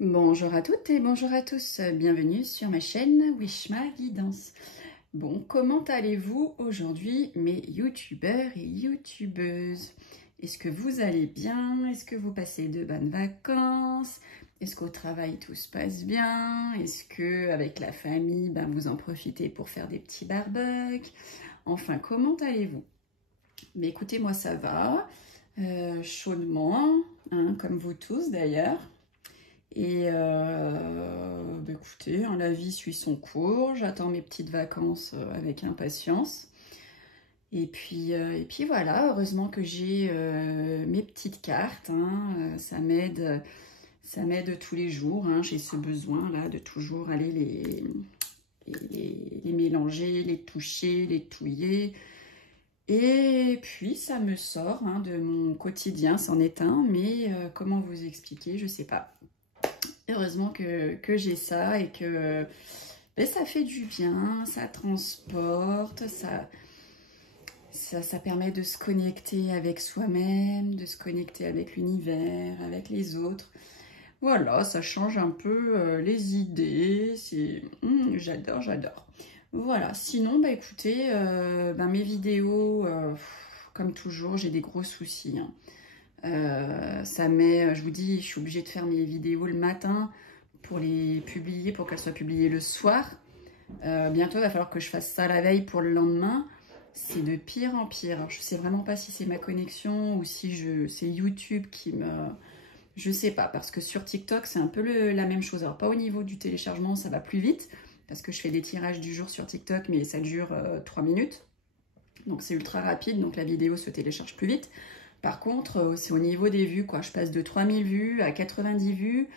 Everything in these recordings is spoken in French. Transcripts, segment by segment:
Bonjour à toutes et bonjour à tous, bienvenue sur ma chaîne Wishma Guidance. Bon, comment allez-vous aujourd'hui mes youtubeurs et youtubeuses? Est-ce que vous allez bien? Est-ce que vous passez de bonnes vacances? Est-ce qu'au travail tout se passe bien? Est-ce que avec la famille, vous en profitez pour faire des petits barbecues? Enfin, comment allez-vous? Mais écoutez, moi ça va, chaudement, hein, comme vous tous d'ailleurs. Et écoutez, hein, la vie suit son cours, j'attends mes petites vacances avec impatience. Et puis voilà, heureusement que j'ai mes petites cartes, hein, ça m'aide tous les jours, hein, j'ai ce besoin-là de toujours aller les mélanger, les toucher, les touiller. Et puis ça me sort hein, de mon quotidien, c'en est un, mais comment vous expliquer, je sais pas. Heureusement que j'ai ça et que ça fait du bien, ça transporte, ça permet de se connecter avec soi-même, de se connecter avec l'univers, avec les autres. Voilà, ça change un peu les idées, j'adore, j'adore. Voilà, sinon, écoutez, mes vidéos, comme toujours, j'ai des gros soucis, hein. Je vous dis, je suis obligée de faire mes vidéos le matin pour les publier, pour qu'elles soient publiées le soir. Bientôt, il va falloir que je fasse ça la veille pour le lendemain. C'est de pire en pire. Alors, je sais vraiment pas si c'est ma connexion ou si c'est YouTube qui me... Je sais pas, parce que sur TikTok, c'est un peu la même chose. Alors, pas au niveau du téléchargement, ça va plus vite, parce que je fais des tirages du jour sur TikTok, mais ça dure 3 minutes. Donc, c'est ultra rapide, donc la vidéo se télécharge plus vite. Par contre, c'est au niveau des vues, quoi. Je passe de 3000 vues à 90 vues.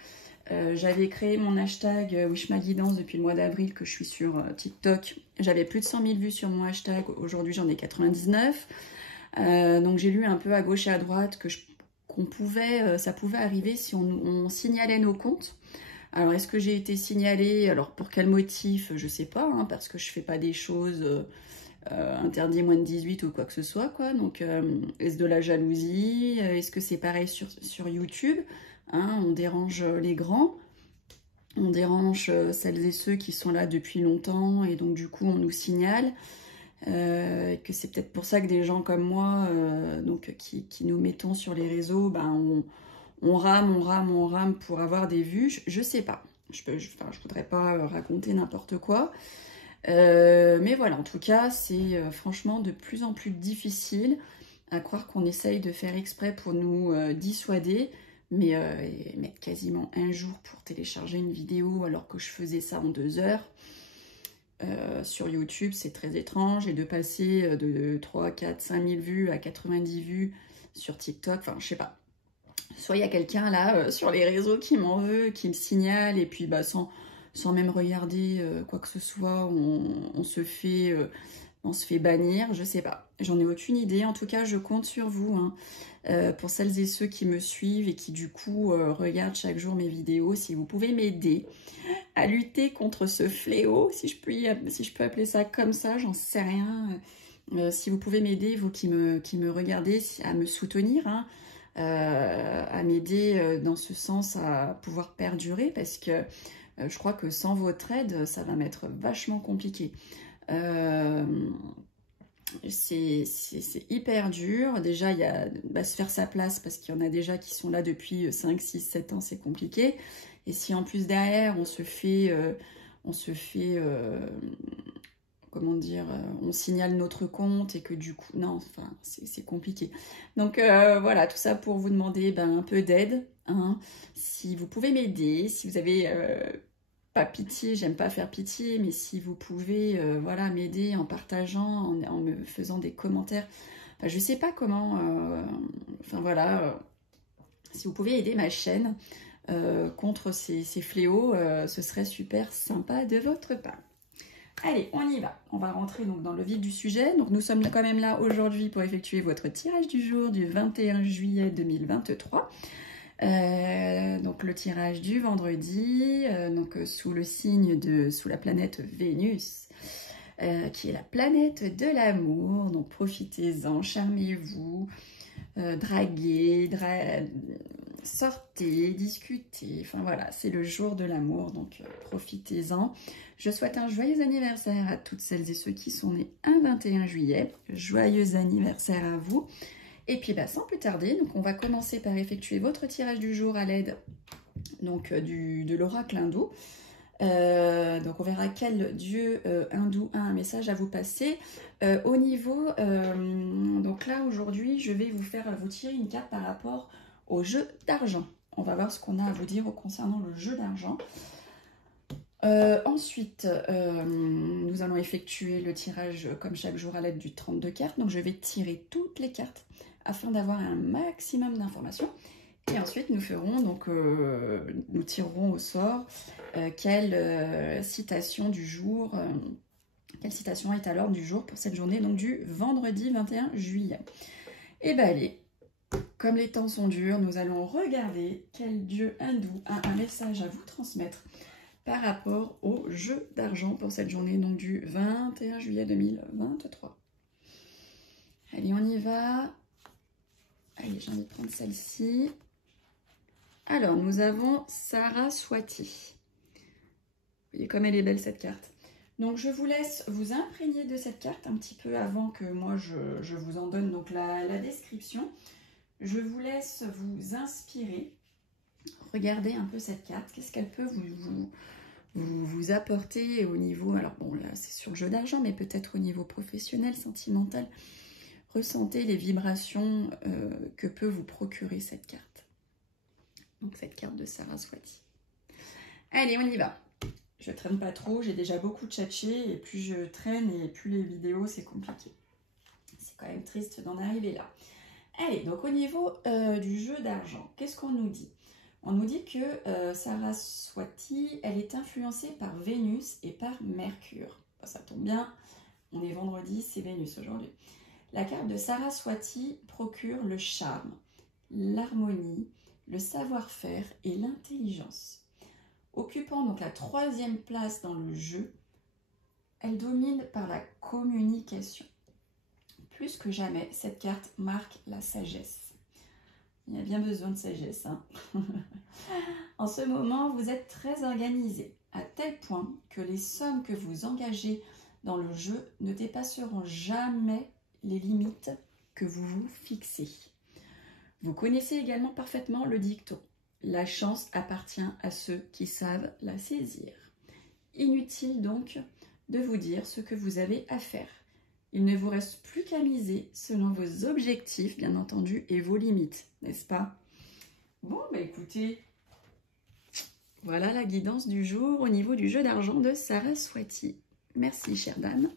J'avais créé mon hashtag WishmaGuidance depuis le mois d'avril que je suis sur TikTok. J'avais plus de 100 000 vues sur mon hashtag. Aujourd'hui, j'en ai 99. Donc, j'ai lu un peu à gauche et à droite que ça pouvait arriver si on signalait nos comptes. Alors, est-ce que j'ai été signalée? Alors, pour quel motif? Je sais pas, hein, parce que je fais pas des choses... interdit moins de 18 ou quoi que ce soit, quoi. Donc, est-ce de la jalousie? Est-ce que c'est pareil sur YouTube, hein? On dérange les grands, on dérange celles et ceux qui sont là depuis longtemps, et donc du coup, on nous signale que c'est peut-être pour ça que des gens comme moi, qui nous mettons sur les réseaux, on rame pour avoir des vues. Je sais pas. Je voudrais pas raconter n'importe quoi. Mais voilà, en tout cas, c'est franchement de plus en plus difficile à croire qu'on essaye de faire exprès pour nous dissuader, mais mettre quasiment un jour pour télécharger une vidéo alors que je faisais ça en 2 heures. Sur YouTube, c'est très étrange, et de passer de 3, 4, 5 000 vues à 90 vues sur TikTok, enfin, je sais pas. Soit il y a quelqu'un là sur les réseaux qui m'en veut, qui me signale, et puis sans même regarder quoi que ce soit, on se fait bannir, je sais pas. J'en ai aucune idée, en tout cas je compte sur vous, hein, pour celles et ceux qui me suivent et qui du coup regardent chaque jour mes vidéos, si vous pouvez m'aider à lutter contre ce fléau, si je peux appeler ça comme ça, j'en sais rien. Si vous pouvez m'aider, vous qui me regardez, à me soutenir, hein, à m'aider dans ce sens à pouvoir perdurer, parce que je crois que sans votre aide, ça va m'être vachement compliqué. C'est hyper dur. Déjà, il y a se faire sa place, parce qu'il y en a déjà qui sont là depuis 5, 6, 7 ans, c'est compliqué. Et si en plus derrière, on se fait comment dire, on signale notre compte, et que du coup, non, enfin, c'est compliqué. Donc voilà, tout ça pour vous demander un peu d'aide, hein. Si vous pouvez m'aider, si vous avez pas pitié, j'aime pas faire pitié, mais si vous pouvez voilà, m'aider en partageant, en me faisant des commentaires, enfin, je sais pas comment, enfin voilà, si vous pouvez aider ma chaîne contre ces fléaux, ce serait super sympa de votre part. Allez, on y va. On va rentrer donc dans le vif du sujet. Donc nous sommes quand même là aujourd'hui pour effectuer votre tirage du jour du 21 juillet 2023. Donc le tirage du vendredi, sous la planète Vénus, qui est la planète de l'amour. Donc profitez-en, charmez-vous, draguez, sortez, discutez, enfin voilà, c'est le jour de l'amour, donc profitez-en. Je souhaite un joyeux anniversaire à toutes celles et ceux qui sont nés un 21 juillet. Joyeux anniversaire à vous. Et puis bah, sans plus tarder, donc on va commencer par effectuer votre tirage du jour à l'aide donc de l'oracle hindou. Donc on verra quel dieu hindou a un message à vous passer. Au niveau, donc là aujourd'hui, je vais vous tirer une carte par rapport au jeu d'argent. On va voir ce qu'on a à vous dire concernant le jeu d'argent. Ensuite, nous allons effectuer le tirage comme chaque jour à l'aide du 32 cartes. Donc je vais tirer toutes les cartes afin d'avoir un maximum d'informations. Et ensuite, nous ferons donc, nous tirerons au sort quelle citation du jour, quelle citation est à l'ordre du jour pour cette journée, donc du vendredi 21 juillet. Et bien allez, comme les temps sont durs, nous allons regarder quel dieu hindou a un message à vous transmettre par rapport au jeu d'argent pour cette journée, donc du 21 juillet 2023. Allez, on y va. Allez, j'ai envie de prendre celle-ci. Alors, nous avons Saraswati. Vous voyez comme elle est belle cette carte. Donc, je vous laisse vous imprégner de cette carte un petit peu avant que moi je vous en donne donc la description. Je vous laisse vous inspirer. Regardez un peu cette carte. Qu'est-ce qu'elle peut vous apporter au niveau... Alors bon, là c'est sur le jeu d'argent, mais peut-être au niveau professionnel, sentimental. Ressentez les vibrations que peut vous procurer cette carte. Donc cette carte de Saraswati. Allez, on y va. Je traîne pas trop, j'ai déjà beaucoup tchatché et plus je traîne et plus les vidéos c'est compliqué. C'est quand même triste d'en arriver là. Allez, donc au niveau du jeu d'argent, qu'est-ce qu'on nous dit? On nous dit que Saraswati, elle est influencée par Vénus et par Mercure. Bon, ça tombe bien, on est vendredi, c'est Vénus aujourd'hui. La carte de Saraswati procure le charme, l'harmonie, le savoir-faire et l'intelligence. Occupant donc la 3e place dans le jeu, elle domine par la communication. Plus que jamais, cette carte marque la sagesse. Il y a bien besoin de sagesse, hein. En ce moment, vous êtes très organisé, à tel point que les sommes que vous engagez dans le jeu ne dépasseront jamais les limites que vous vous fixez. Vous connaissez également parfaitement le dicton. La chance appartient à ceux qui savent la saisir. Inutile donc de vous dire ce que vous avez à faire. Il ne vous reste plus qu'à miser selon vos objectifs, bien entendu, et vos limites, n'est-ce pas? Bon, bah écoutez, voilà la guidance du jour au niveau du jeu d'argent de Saraswati. Merci, chère dame.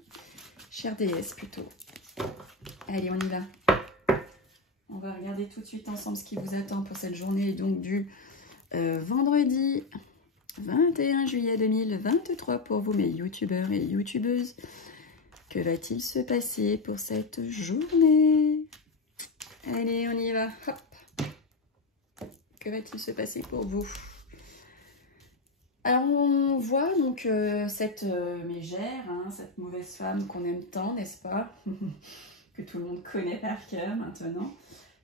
Chère déesse, plutôt. Allez, on y va. On va regarder tout de suite ensemble ce qui vous attend pour cette journée donc du vendredi 21 juillet 2023 pour vous, mes youtubeurs et youtubeuses. Que va-t-il se passer pour cette journée? Allez, on y va. Hop. Que va-t-il se passer pour vous? Alors, on voit donc cette mégère, hein, cette mauvaise femme qu'on aime tant, n'est-ce pas? Que tout le monde connaît par cœur maintenant.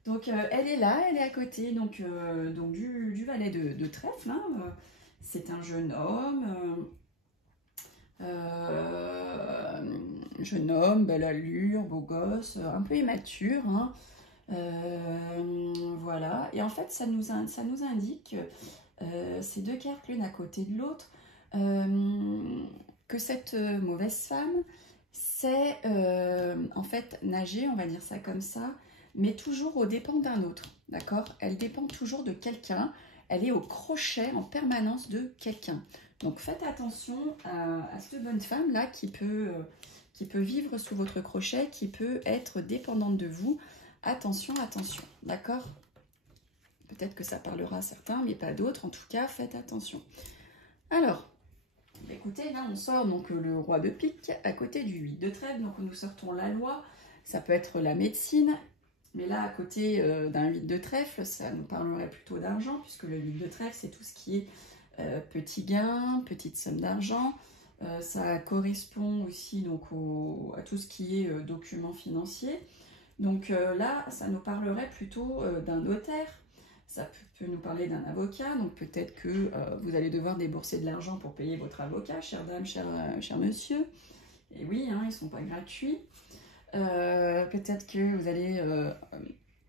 Donc elle est là, elle est à côté donc du valet de trèfle. Hein. C'est un jeune homme, belle allure, beau gosse, un peu immature. Hein. Voilà. Et en fait, ça nous indique, ces deux cartes l'une à côté de l'autre, que cette mauvaise femme sait en fait nager, on va dire ça comme ça, mais toujours aux dépens d'un autre, d'accord? Elle dépend toujours de quelqu'un, elle est au crochet en permanence de quelqu'un. Donc faites attention à cette bonne femme-là qui peut vivre sous votre crochet, qui peut être dépendante de vous. Attention, attention, d'accord? Peut-être que ça parlera à certains, mais pas d'autres. En tout cas, faites attention. Alors, écoutez, là on sort donc le roi de pique à côté du 8 de trèfle. Donc nous sortons la loi, ça peut être la médecine. Mais là, à côté d'un 8 de trèfle, ça nous parlerait plutôt d'argent, puisque le 8 de trèfle, c'est tout ce qui est petit gain, petite somme d'argent. Ça correspond aussi donc, à tout ce qui est documents financiers. Donc là, ça nous parlerait plutôt d'un notaire. Ça peut nous parler d'un avocat, donc peut-être que vous allez devoir débourser de l'argent pour payer votre avocat, chère dame, cher monsieur. Et oui, hein, ils ne sont pas gratuits. Peut-être que vous allez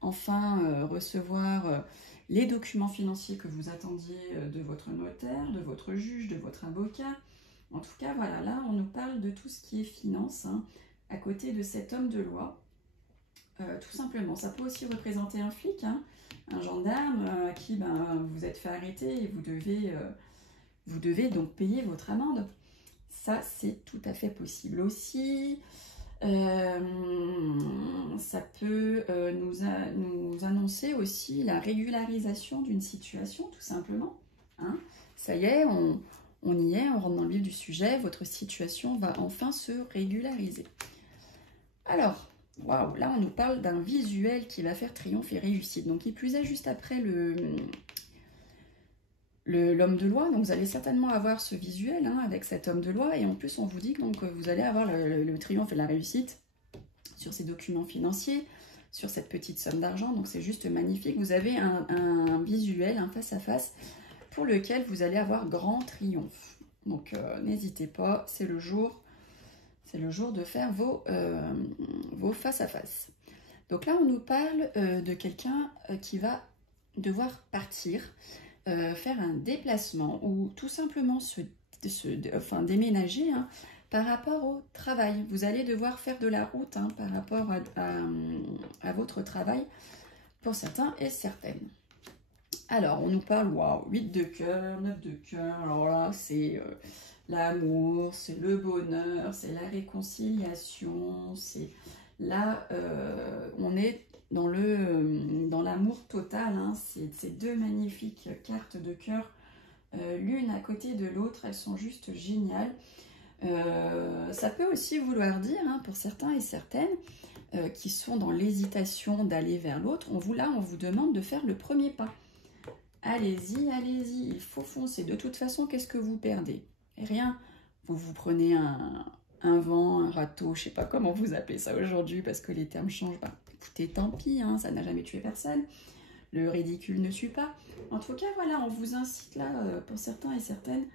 enfin recevoir les documents financiers que vous attendiez de votre notaire, de votre juge, de votre avocat. En tout cas, voilà, là, on nous parle de tout ce qui est finance, hein, à côté de cet homme de loi. Tout simplement, ça peut aussi représenter un flic, hein, un gendarme à qui vous êtes fait arrêter et vous devez donc payer votre amende. Ça, c'est tout à fait possible aussi. Ça peut nous annoncer aussi la régularisation d'une situation, tout simplement. Hein. Ça y est, on y est, on rentre dans le vif du sujet, votre situation va enfin se régulariser. Alors, waouh, là on nous parle d'un visuel qui va faire triomphe et réussite. Donc, il plus est juste après l'homme de loi, donc vous allez certainement avoir ce visuel hein, avec cet homme de loi, et en plus on vous dit que donc, vous allez avoir le triomphe et la réussite sur ces documents financiers, sur cette petite somme d'argent, donc c'est juste magnifique. Vous avez un visuel, un face-à-face, pour lequel vous allez avoir grand triomphe. Donc n'hésitez pas, c'est le jour de faire vos face-à-face. Donc là on nous parle de quelqu'un qui va devoir partir, faire un déplacement ou tout simplement déménager hein, par rapport au travail. Vous allez devoir faire de la route hein, par rapport à votre travail pour certains et certaines. Alors, on nous parle, waouh, 8 de cœur, 9 de cœur. Alors là, c'est l'amour, c'est le bonheur, c'est la réconciliation, c'est là, on est dans l'amour total, hein. Ces deux magnifiques cartes de cœur, l'une à côté de l'autre, elles sont juste géniales. Ça peut aussi vouloir dire, hein, pour certains et certaines, qui sont dans l'hésitation d'aller vers l'autre, on vous demande de faire le premier pas. Allez-y, allez-y, il faut foncer. De toute façon, qu'est-ce que vous perdez? Rien. Vous prenez un vent, un râteau, je ne sais pas comment vous appelez ça aujourd'hui parce que les termes changent. Bah, écoutez, tant pis, hein, ça n'a jamais tué personne. Le ridicule ne suit pas. En tout cas, voilà, on vous incite là, pour certains et certaines,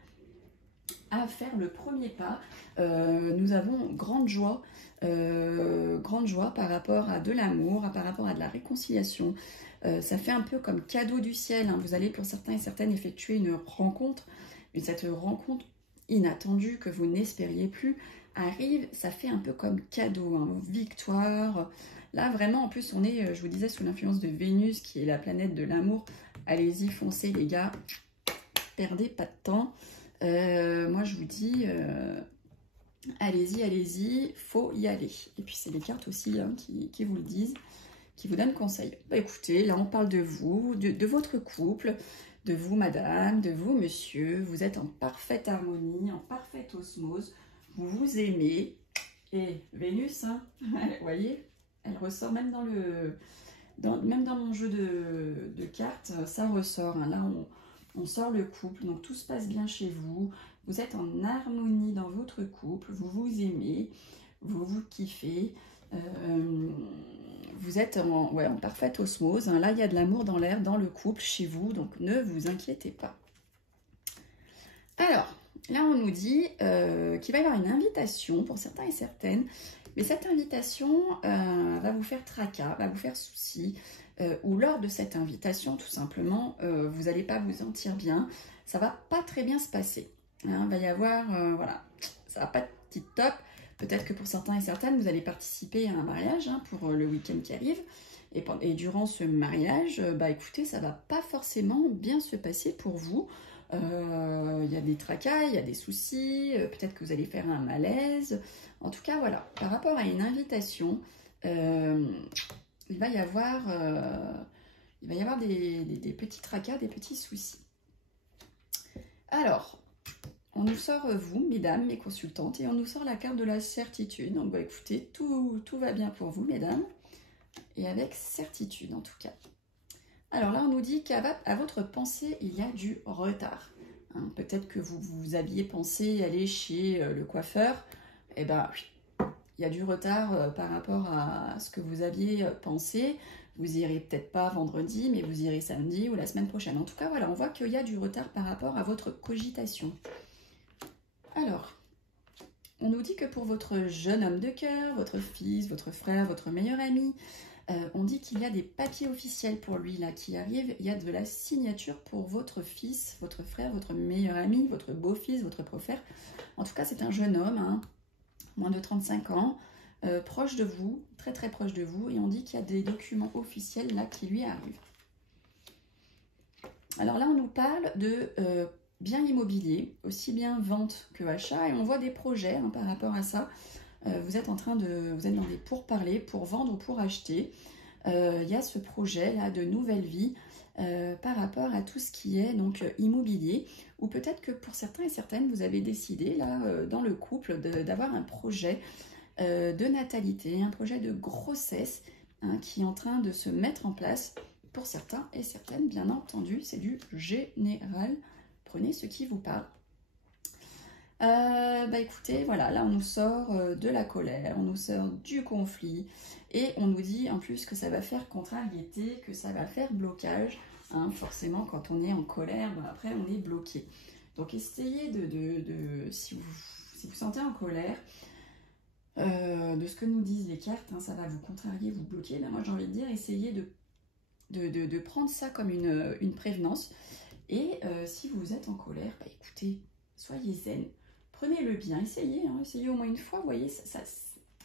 à faire le premier pas. Nous avons grande joie par rapport à de l'amour, par rapport à de la réconciliation. Ça fait un peu comme cadeau du ciel. Hein. Vous allez pour certains et certaines effectuer une rencontre, et cette rencontre inattendue que vous n'espériez plus arrive, ça fait un peu comme cadeau, hein. Victoire. Là vraiment en plus on est, je vous disais, sous l'influence de Vénus qui est la planète de l'amour. Allez-y, foncez les gars, perdez pas de temps. Moi je vous dis, allez-y, allez-y, faut y aller. Et puis c'est les cartes aussi hein, qui vous le disent, qui vous donnent conseil. Bah écoutez, là on parle de vous, de votre couple, de vous madame, de vous monsieur, vous êtes en parfaite harmonie, en parfaite osmose, vous vous aimez, et Vénus, hein, vous voyez, elle ressort même même dans mon jeu de cartes, ça ressort, hein. Là on sort le couple, donc tout se passe bien chez vous, vous êtes en harmonie dans votre couple, vous vous aimez, vous vous kiffez, vous êtes en parfaite osmose, hein. Là il y a de l'amour dans l'air, dans le couple, chez vous, donc ne vous inquiétez pas. Alors, là on nous dit qu'il va y avoir une invitation pour certains et certaines, mais cette invitation va vous faire tracas, va vous faire souci, ou lors de cette invitation, tout simplement, vous n'allez pas vous sentir bien, ça va pas très bien se passer. Hein, il va y avoir, voilà, ça va pas être tip top. Peut-être que pour certains et certaines, vous allez participer à un mariage hein, pour le week-end qui arrive. Et durant ce mariage, bah écoutez, ça va pas forcément bien se passer pour vous. Il y a des tracas, il y a des soucis, peut-être que vous allez faire un malaise. En tout cas, voilà, par rapport à une invitation, il va y avoir des petits tracas, des petits soucis. Alors, on nous sort vous, mesdames, mes consultantes, et on nous sort la carte de la certitude. Donc, bah, écoutez, tout va bien pour vous, mesdames, et avec certitude, en tout cas. Alors là, on nous dit qu'à votre pensée, il y a du retard. Hein, peut-être que vous aviez pensé aller chez le coiffeur. Eh bien, il y a du retard par rapport à ce que vous aviez pensé. Vous irez peut-être pas vendredi, mais vous irez samedi ou la semaine prochaine. En tout cas, voilà, on voit qu'il y a du retard par rapport à votre cogitation. Alors, on nous dit que pour votre jeune homme de cœur, votre fils, votre frère, votre meilleur ami, on dit qu'il y a des papiers officiels pour lui là qui arrivent. Il y a de la signature pour votre fils, votre frère, votre meilleur ami, votre beau-fils, votre beau-frère. En tout cas, c'est un jeune homme, hein, moins de 35 ans, proche de vous, très très proche de vous. Et on dit qu'il y a des documents officiels là qui lui arrivent. Alors là, on nous parle de biens immobiliers, aussi bien vente que achat. Et on voit des projets hein, par rapport à ça. Vous êtes dans des pourparlers pour vendre ou pour acheter. Il y a ce projet là de nouvelle vie par rapport à tout ce qui est donc immobilier, ou peut-être que pour certains et certaines vous avez décidé là dans le couple d'avoir un projet de natalité, un projet de grossesse hein, qui est en train de se mettre en place pour certains et certaines, bien entendu. C'est du général, prenez ce qui vous parle. Bah écoutez, voilà, là on nous sort de la colère, on nous sort du conflit et on nous dit en plus que ça va faire contrariété, que ça va faire blocage. Hein, forcément, quand on est en colère, bah, après on est bloqué. Donc essayez si vous sentez en colère, de ce que nous disent les cartes, hein, ça va vous contrarier, vous bloquer. Là, moi j'ai envie de dire, essayez de prendre ça comme une prévenance. Et si vous êtes en colère, bah écoutez, soyez zen. Prenez-le bien, essayez au moins une fois, vous voyez,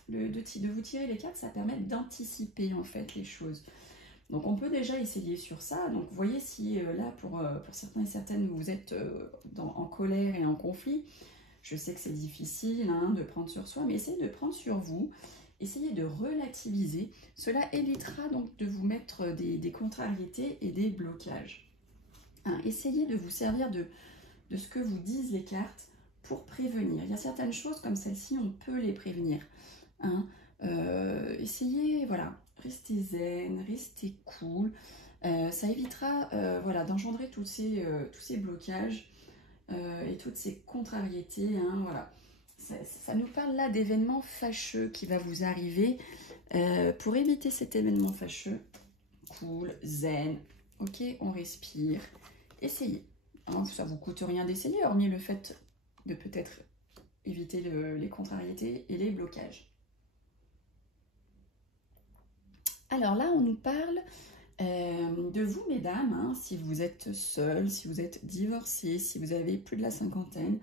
de vous tirer les cartes, ça permet d'anticiper en fait les choses. Donc on peut déjà essayer sur ça, donc vous voyez si là pour certains et certaines vous êtes en colère et en conflit, je sais que c'est difficile hein, de prendre sur soi, mais essayez de prendre sur vous, essayez de relativiser, cela évitera donc de vous mettre des contrariétés et des blocages. Hein, essayez de vous servir de ce que vous disent les cartes, pour prévenir. Il y a certaines choses comme celle-ci, on peut les prévenir. Hein. Essayez, voilà, restez zen, restez cool. Ça évitera voilà, d'engendrer tous ces blocages et toutes ces contrariétés. Hein, voilà. Ça nous parle là d'événements fâcheux qui va vous arriver. Pour éviter cet événement fâcheux, cool, zen, ok, on respire. Essayez. Hein, ça ne vous coûte rien d'essayer, hormis le fait de peut-être éviter les contrariétés et les blocages. Alors là, on nous parle de vous, mesdames, hein, si vous êtes seule, si vous êtes divorcée, si vous avez plus de la cinquantaine,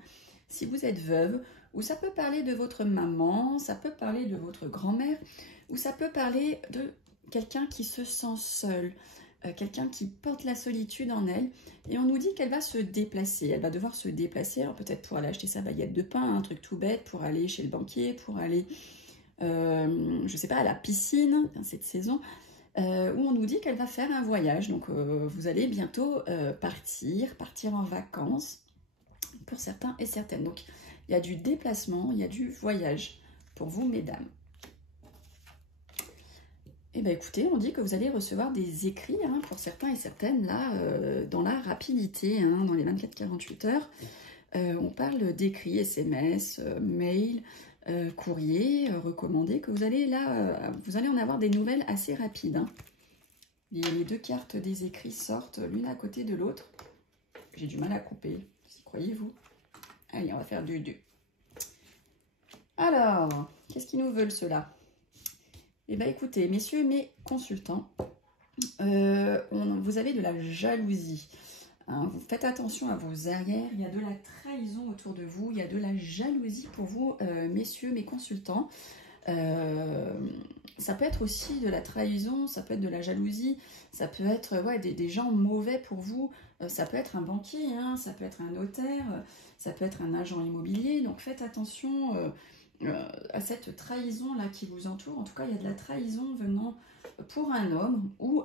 si vous êtes veuve, ou ça peut parler de votre maman, ça peut parler de votre grand-mère, ou ça peut parler de quelqu'un qui se sent seul, quelqu'un qui porte la solitude en elle, et on nous dit qu'elle va se déplacer, elle va devoir se déplacer, alors peut-être pour aller acheter sa baguette de pain, un truc tout bête, pour aller chez le banquier, pour aller, je sais pas, à la piscine, dans cette saison, où on nous dit qu'elle va faire un voyage, donc vous allez bientôt partir en vacances, pour certains et certaines, donc il y a du déplacement, il y a du voyage, pour vous mesdames. Eh bien écoutez, on dit que vous allez recevoir des écrits hein, pour certains et certaines, là, dans la rapidité, hein, dans les 24-48 heures. On parle d'écrits, SMS, mail, courrier, recommandés, que vous allez là, vous allez en avoir des nouvelles assez rapides. Hein. Les deux cartes des écrits sortent l'une à côté de l'autre. J'ai du mal à couper, si croyez-vous. Allez, on va faire du 2. Alors, qu'est-ce qu'ils nous veulent ceux-là? Eh bien, écoutez, messieurs, mes consultants, vous avez de la jalousie. Hein, vous faites attention à vos arrières. Il y a de la trahison autour de vous. Il y a de la jalousie pour vous, messieurs, mes consultants. Ça peut être aussi de la trahison, ça peut être de la jalousie, ça peut être ouais, des gens mauvais pour vous. Ça peut être un banquier, hein, ça peut être un notaire, ça peut être un agent immobilier. Donc, faites attention à cette trahison-là qui vous entoure. En tout cas, il y a de la trahison venant pour un homme ou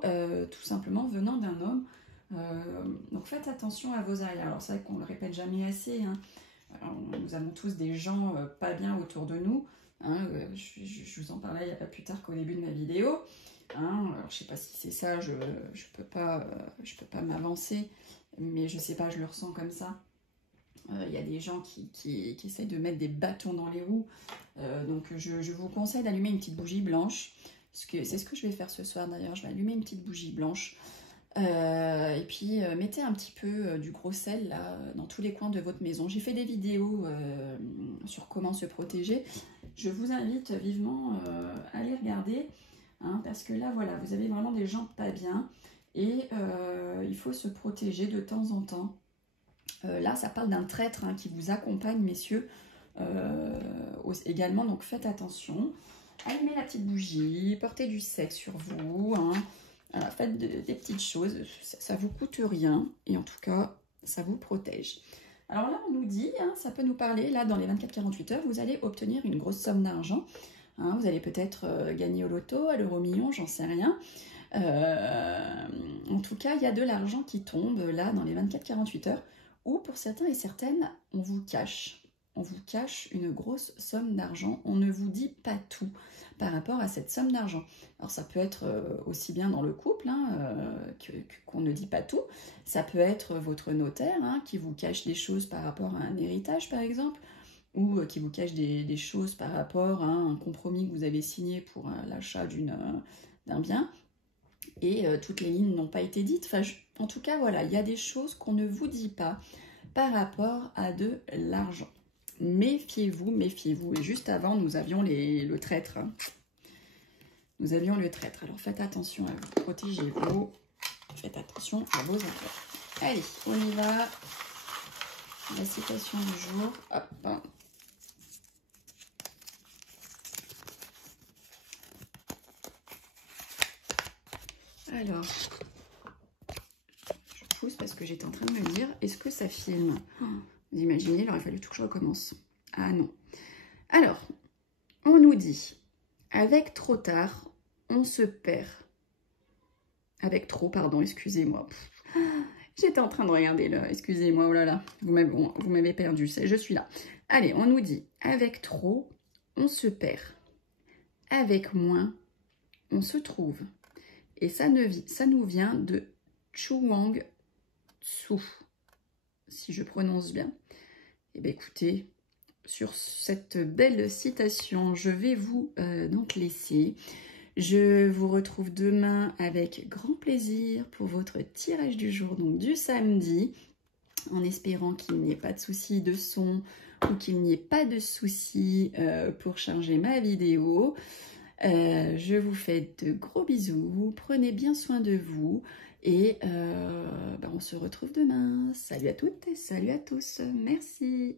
tout simplement venant d'un homme. Donc, faites attention à vos arrières. Alors, c'est vrai qu'on ne le répète jamais assez. Hein. Alors, nous avons tous des gens pas bien autour de nous. Hein, je vous en parlais il n'y a pas plus tard qu'au début de ma vidéo. Hein, alors, je ne sais pas si c'est ça, je peux pas m'avancer, mais je ne sais pas, je le ressens comme ça. Il y a des gens qui essayent de mettre des bâtons dans les roues. Donc je vous conseille d'allumer une petite bougie blanche C'est ce que je vais faire ce soir d'ailleurs. Je vais allumer une petite bougie blanche. Et puis mettez un petit peu du gros sel là dans tous les coins de votre maison. J'ai fait des vidéos sur comment se protéger. Je vous invite vivement à les regarder, hein, parce que là voilà, vous avez vraiment des jambes pas bien et il faut se protéger de temps en temps. Là ça parle d'un traître, hein, qui vous accompagne, messieurs, également, donc faites attention. Allumez la petite bougie, portez du sec sur vous, hein. Voilà, faites des petites choses, ça vous coûte rien et en tout cas ça vous protège. Alors là on nous dit, hein, ça peut nous parler, là dans les 24-48 heures vous allez obtenir une grosse somme d'argent, hein, vous allez peut-être gagner au loto, à l'euro-million, j'en sais rien. En tout cas il y a de l'argent qui tombe là dans les 24-48 heures, ou pour certains et certaines on vous cache une grosse somme d'argent, on ne vous dit pas tout par rapport à cette somme d'argent. Alors ça peut être aussi bien dans le couple, hein, qu'on ne dit pas tout, ça peut être votre notaire, hein, qui vous cache des choses par rapport à un héritage par exemple, ou qui vous cache des choses par rapport à un compromis que vous avez signé pour l'achat d'un bien, et toutes les lignes n'ont pas été dites. Enfin, en tout cas voilà, il y a des choses qu'on ne vous dit pas par rapport à de l'argent. Méfiez-vous, méfiez-vous. Et juste avant, nous avions le traître. Nous avions le traître. Alors faites attention à vous, protégez-vous. Faites attention à vos affaires. Allez, on y va. La citation du jour. Hop. Alors, je pousse parce que j'étais en train de me dire, est-ce que ça filme? Vous imaginez, il aurait fallu tout que je recommence. Ah non. Alors, on nous dit, avec trop tard, on se perd. Avec trop, pardon, excusez-moi. J'étais en train de regarder là, excusez-moi, oh là là, vous m'avez perdu, je suis là. Allez, on nous dit, avec trop, on se perd. Avec moins, on se trouve. Et ça nous vient de Chuang Tzu, si je prononce bien. Eh bien, écoutez, sur cette belle citation, je vais vous donc laisser. Je vous retrouve demain avec grand plaisir pour votre tirage du jour, donc du samedi, en espérant qu'il n'y ait pas de soucis de son ou qu'il n'y ait pas de soucis pour charger ma vidéo. Je vous fais de gros bisous, prenez bien soin de vous et on se retrouve demain. Salut à toutes et salut à tous, merci.